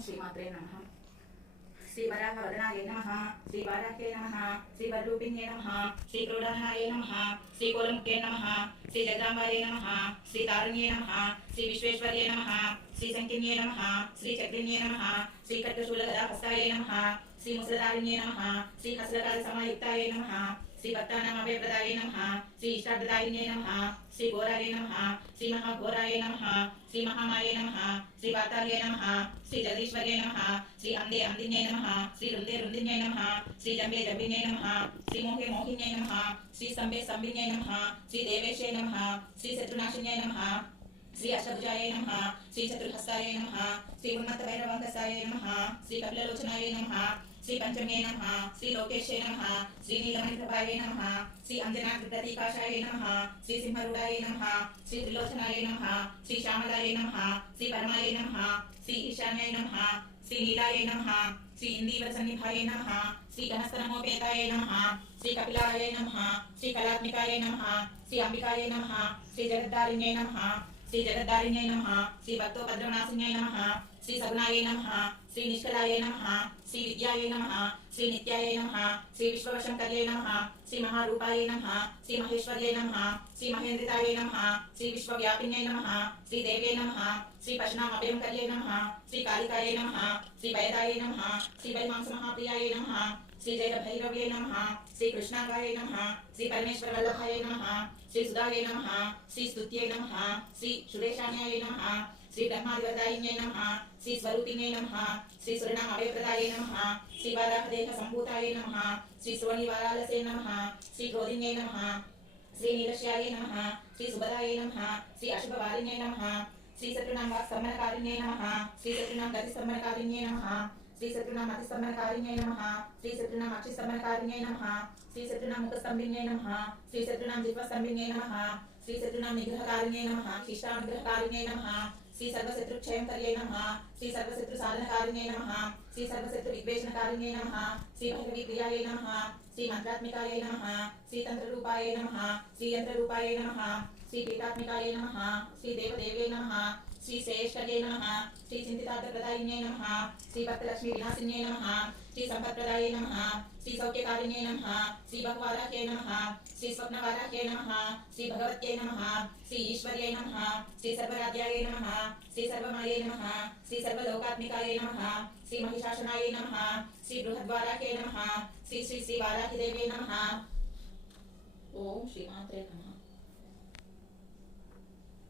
श्रीमात्रे नमः। श्री वराहवदनाय नमः। श्री वाराह्ये नमः। श्री वररूपिण्ये नमः। श्री क्रोडानाय नमः। श्री कोलमुखे नमः। श्री जगदाम्बाये नमः। श्री तारुण्ये नमः। श्री विश्वेश्वर्ये नमः। श्री संकिन्ये नमः। श्री चक्रिण्ये नमः। श्री खड्गशूलगदाहस्ताय नमः। श्री मुसलधारिण्ये नमः। श्री हस्तकालसमायुक्ताय नमः। श्री भक्तानामभयप्रदाय नमः। श्री इष्टार्थदायिन्ये नमः। श्री घोराय नमः। श्री महाघोराय नमः। श्री महामाये नमः। श्री वातार्ये नमः। श्री जगदीश्वर्ये नमः। श्री अंधे अंधिन्ये नमः। श्री रुंदे रुंदिन्ये नमः। श्री जम्बे जम्बिन्ये नमः। श्री मोहे मोहिन्ये नमः। श्री स्तंभे स्तंभिन्ये नमः। श्री देवेशे नमः। श्री शत्रुनाशिन्ये नमः। श्री अष्टभुजाय नमः। श्री चतुर्हस्ताय नमः। श्री उन्मत्तभैरवङ्कसाय नमः। श्री कपिललोचनाय नमः। श्री पंचम्ये नमः। श्री लोकेशे नमः। श्री नीलमणिप्रभाय नमः। श्री अंजनाप्रतीकाशाय नमः। श्री सिंहरूढाय नमः। श्री त्रिलोचनाय नमः। श्री श्यामलाय नमः। श्री परमाय नमः। श्री ईशान्याय नमः। श्री नीलाय नमः। श्री इंदीवरसन्निभाय नमः। श्री घनस्तनमोपेताय नमः। श्री कपिलाय नमः। श्री कलात्मिकाय नमः। श्री अंबिकाय नमः। श्री जगद्धारिण्ये नमः। श्री जगद्धारिण्ये नमः। श्री भक्तोपद्रवनाशिन्ये नमः। श्री सगुणाय नमः। श्री निष्कलाय नमः। श्री विद्याय नमः। श्री नित्याय नमः। श्री विश्ववशंकर्ये नमः। श्री महारूपाय नमः। श्री महेश्वर्ये नमः। श्री महेन्द्रिताय नमः। श्री विश्वव्यापिन्ये नमः। श्री देव्ये नमः। श्री पशुनामभयंकर्ये नमः। श्री कालिकाय नमः। श्री वैदाय नमः। श्री वैमांसमहाप्रियाय नमः। श्री जयभैरव्ये नमः। श्री कृष्णागाय नमः। श्री परमेश्वरवल्लभाय नमः। श्री सुधाय नमः। श्री स्तुत्ये नमः। श्री सुरेशान्याय नमः। श्री ब्रह्मादिवरदायिन्ये नमः। श्री स्वरूपिण्ये नमः। श्री सुरनामभयप्रदाय नमः। श्री वाराहदेह संभूताय नमः। श्री सुवर्णिवारालसे नमः। श्री क्रोधिन्ये नमः। श्री नीलश्याये नमः। श्री सुभदाय नमः। श्री अशुभवारिण्ये नमः। श्री शत्रुनाम वाक्सम्मनकारिण्ये नमः। श्री शत्रुनाम गतिसम्मनकारिण्ये नमः। श्री शत्रुनाम अतिसम्मनकारिण्ये नमः। श्री शत्रुनाम अक्षिसम्मनकारिण्ये नमः। श्री शत्रुनाम मुखस्तम्भिन्ये नमः। श्री शत्रुनाम जिह्वस्तम्भिन्ये नमः। श्री शत्रुनाम निग्रहकारिण्ये नमः। शिष्टानुग्रहकारिण्ये नमः। श्री सर्वशत्रुक्षयंकर्ये नमः। श्री सर्वशत्रुसाधनकारिण्ये नमः। श्री सर्वशत्रुविद्वेषणकारिण्ये नमः। श्री भैरवीप्रियाय नमः। श्री मंत्रात्मिकाय नमः। श्री तंत्ररूपाय नमः। श्री यंत्ररूपाय नमः। श्री पीठात्मिकाय नमः। श्री देवदेव्ये नमः। श्री श्रेयश्वर्ये नमः। श्री चिंतितार्थप्रदायिन्ये नमः। श्री भक्तलक्ष्मी विनाशिन्ये नमः। श्री संपत्प्रदाय नमः। श्री सौख्यकारिण्ये नमः। श्री भगवाराह्ये नमः। श्री स्वप्नवाराह्ये नमः। श्री भगवत्यै नमः। श्री ईश्वर्ये नमः। श्री सर्वराध्याय नमः। श्री सर्वमये नमः। श्री सर्वलोकात्मिकाय नमः। श्री महिषासनाय नमः। श्री बृहद्वाराह्ये नमः। श्री श्री श्री वाराहि देव्ये नमः। ओम श्रीमात्रे नमः।